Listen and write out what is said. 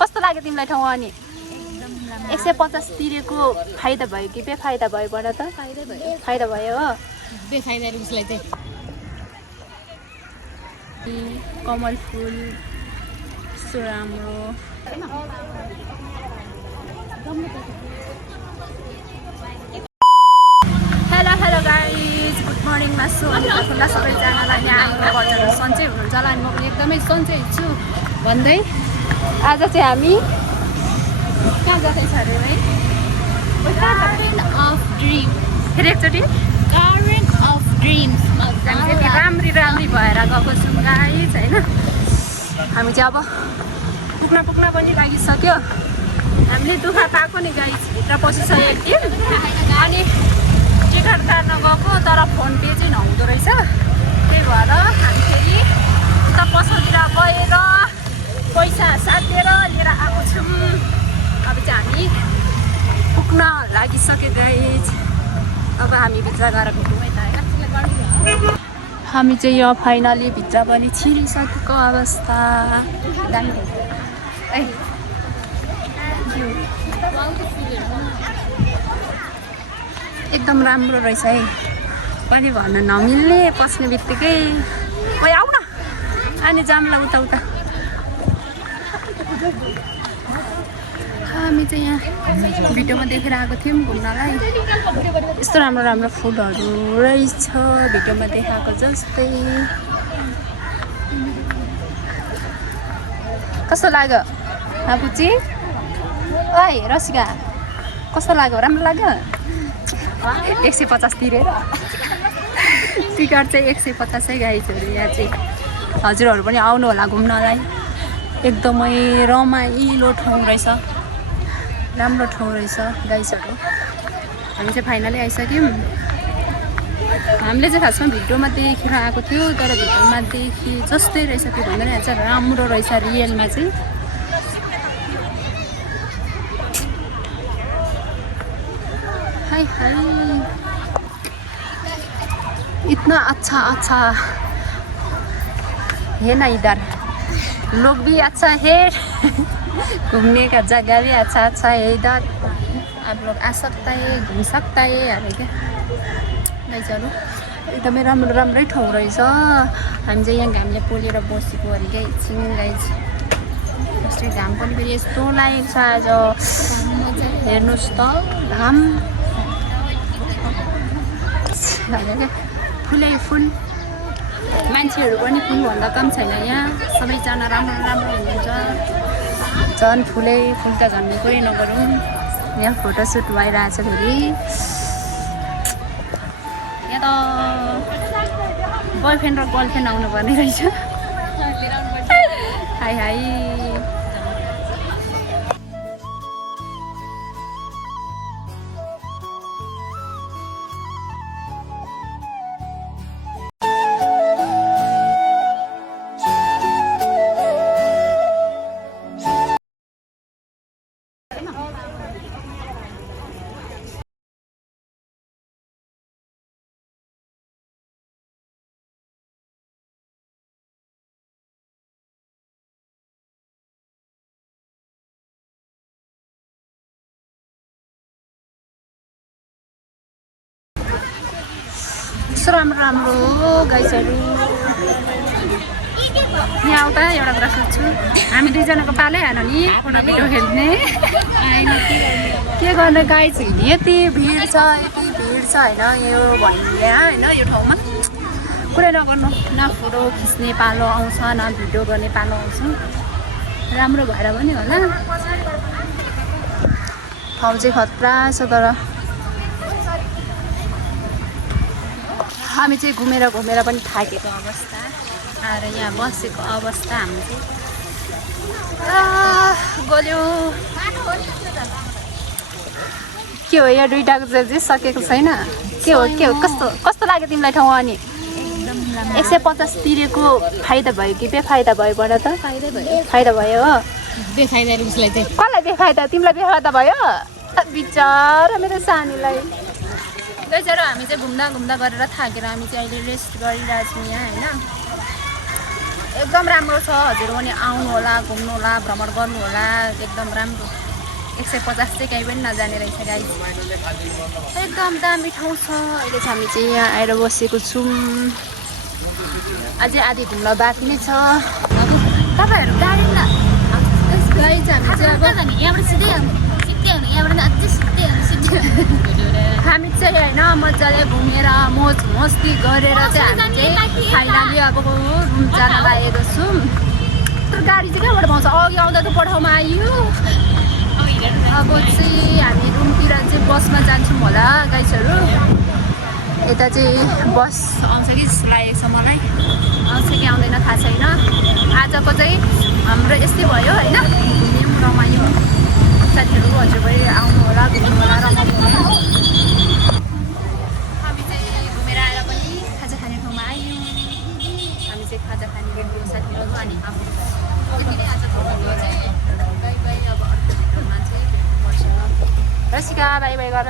कस्तो लाग्यो तिमीलाई ठाउँ अनि 150 तिरेको फाइदा भयो कि बेफाइदा भयो भन त फाइदा भयो हो बेफाइदा उसलाई चाहिँ कमल फुल यस्तो राम्रो हेलो हेलो गाइज गुड मर्निङमा छु अनि प्रथममा सबैजनालाई यहाँ हाम्रो घरहरू सन्चै हुनुहुन्छ होला अनि म पनि एकदमै सन्चै छु भन्दै आज चाहिँ हामी कहाँ जाँदैछ अरे है गार्डन अफ ड्रिम फेरि एकचोटि गार्डन अफ ड्रिम्स हामी त्यति राम्री भएर गएको छौँ गाइज होइन हामी चाहिँ अब पुग्न पनि लागिसक्यो हामीले दुःख पाएको नि गाइज भित्र पसिसक्यो एकदिन अनि टिकट काट्न गएको तर फोन पे चाहिँ नहुँदो रहेछ त्यही भएर हामी फेरि उता पसलतिर गएर पैसा साटेर लिएर आएको छौँ अब चाहिँ हामी पुग्न लागिसक्यो गाइज अब हामी भित्र गएर भेटौँ है त हामी चाहिँ यो फाइनली भित्र पनि छिरिसकेको अवस्था दामी है एकदम राम्रो रहेछ है पनि भन्न नमिल्ने पस्ने बित्तिकै ओइ आऊ न अनि जाम्ला उता हामी चाहिँ यहाँ भिडियोमा देखेर आएको थियौँ घुम्नलाई यस्तो राम्रो फुलहरू रहेछ भिडियोमा देखाएको जस्तै कस्तो लाग्यो बुच्ची ओइ रसिका कस्तो लाग्यो राम्रो लाग्यो 150 तिरेर टिकट चाहिँ 150 गाइजहरू यहाँ चाहिँ हजुरहरू पनि आउनु होला घुम्नलाई एकदमै रमाइलो ठाउँ रहेछ राम्रो ठाउँ रहेछ गाइजहरू हामी चाहिँ फाइनली आइसक्यौँ हामीले चाहिँ खासमा भिडियोमा देखेर आएको थियो तर भिडियोमा देखे जस्तै रहेछ त्यो भन्दा यहाँ चाहिँ राम्रो रहेछ रियलमा चाहिँ हाय इतना अच्छा है ना इधर लोग भी अच्छा है घूमने का जगह भी अच्छा है इधर आप लोग आ सकता है घूम सकता है अरे क्या गाइजहरू एकदमै राम्रै ठाउँ रहेछ हामी चाहिँ यहाँ घामले पोलेर बसेको अरे क्या एकछिन गाइज जस्तै घाम पनि फेरि यस्तो लागेको छ आज हेर्नुहोस् त घाम फुलै फुल मान्छेहरू पनि फुलभन्दा कम छैन यहाँ सबैजना राम्रो हुनुहुन्छ झन् फुलै फुल त झन् कुरै नगरौँ यहाँ फोटोसुट भइरहेछ फेरि यहाँ त बोयफ्रेन्ड र गर्लफ्रेन्ड आउनुपर्ने रहेछ हाई राम्रो गाइजहरू यहाँ आउँदा एउटा कुरा सोध्छु हामी दुईजनाको पालै हाल्नु नि फोटो भिडियो खेल्ने के गर्ने गाइज यति भिड छ होइन यो भन्ने होइन यो ठाउँमा कुरै नगर्नु न फोटो खिच्ने पालो आउँछ न भिडियो गर्ने पालो आउँछ राम्रो भएर पनि होला ठाउँ चाहिँ खतरा छ तर हामी चाहिँ घुमेर पनि थाकेको अवस्था आएर यहाँ बसेको अवस्था हामी चाहिँ गल्यो के हो यहाँ दुइटाको चाहिँ सकेको छैन के हो कस्तो लाग्यो तिमीलाई ठाउँ अनि 150 तिरेको फाइदा भयो कि बेफाइदा भयो भन त फाइदा भयो हो बेफाइदा उसलाई चाहिँ कसलाई बेफाइदा तिमीलाई बेफाइदा भयो बिचारा मेरो सानीलाई गाइजहरू हामी चाहिँ घुम्दा गरेर थाकेर हामी चाहिँ अहिले रेस्ट गरिरहेछौँ यहाँ होइन एकदम राम्रो छ हजुर पनि आउनु होला घुम्नु होला भ्रमण गर्नु होला एकदम राम्रो 150 चाहिँ कहीँ पनि नजाने रहेछ गाइस एकदम दामी ठाउँ छ अहिले चाहिँ हामी चाहिँ यहाँ आएर बसेको छौँ अझै आधी घुम्न बाँकी नै छ तपाईहरु गाडी न गाडी चाहिँ हामी चाहिँ अब यहाँबाट सिधै यहाँबाट अझै सिधै हामी चाहिँ होइन मजाले घुमेर मोज मस्ती गरेर चाहिँ हामी चाहिँ फाइनली अब रुम जान लागेको छौँ तर गाडी चाहिँ कहाँबाट पाउँछ अघि आउँदा त पठाउमा आयो अब चाहिँ हामी रुमतिर चाहिँ बसमा जान्छौँ होला गाइसहरू यता चाहिँ बस आउँछ कि जस्तो लागेको छ मलाई आउँछ कि आउँदैन थाहा छैन आजको चाहिँ हाम्रो यस्तै भयो होइन घुम्यौँ रमायौँ साथीहरू हजुरबुढी आउनु होला घुम्नु होला रमाउनु होला हामी चाहिँ घुमेर आएर पनि खाजा खाने ठाउँमा आयौँ हामी चाहिँ खाजा खाने गयौँ साथीहरू अनि आफू यति नै आजको भिडियो चाहिँ बाई बाई अब अर्को भिडियोमा चाहिँ भेट्नुपर्छ रसिका बाई बाई गर